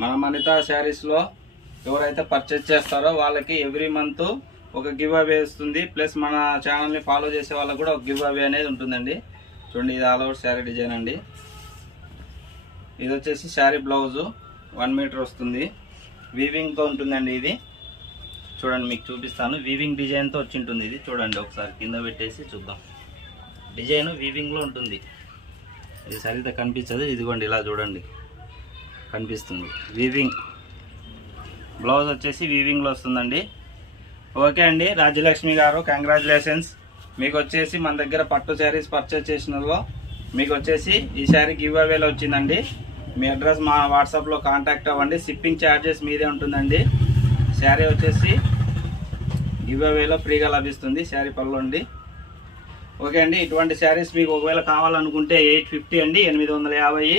మన అనిత శారీస్లో ఎవరైతే పర్చేజ్ చేస్తారో వాళ్ళకి ఎవ్రీ మంత్ ఒక గివ్ అవే వస్తుంది. ప్లస్ మన ఛానల్ని ఫాలో చేసే వాళ్ళకి కూడా ఒక గివ్ అవే అనేది ఉంటుందండి. చూడండి, ఇది ఆల్ ఓవర్ శారీ డిజైన్ అండి. ఇది వచ్చేసి శారీ బ్లౌజు 1 మీటర్ వస్తుంది. వీవింగ్తో ఉంటుందండి. ఇది చూడండి, మీకు చూపిస్తాను. వీవింగ్ డిజైన్తో వచ్చి ఉంటుంది. ఇది చూడండి, ఒకసారి కింద పెట్టేసి చూద్దాం. డిజైన్ వీవింగ్లో ఉంటుంది. ఇది సరిగ్గా కనిపించదు. ఇదిగోండి, ఇలా చూడండి, కనిపిస్తుంది. వీవింగ్ బ్లౌజ్ వచ్చేసి వీవింగ్లో వస్తుందండి. ఓకే అండి, రాజ్యలక్ష్మి గారు, కంగ్రాచులేషన్స్. మీకు వచ్చేసి మన దగ్గర పట్టు శారీస్ పర్చేజ్ చేసినలో మీకు వచ్చేసి ఈ శారీ గివ్ అవేలో వచ్చిందండి. మీ అడ్రస్ మా వాట్సాప్లో కాంటాక్ట్ అవ్వండి. షిప్పింగ్ ఛార్జెస్ మీదే ఉంటుందండి. శారీ వచ్చేసి గివ్ అవేలో ఫ్రీగా లభిస్తుంది. శారీ పళ్ళు అండి. ఓకే అండి, ఇటువంటి శారీస్ మీకు ఒకవేళ కావాలనుకుంటే 850 అండి, 850.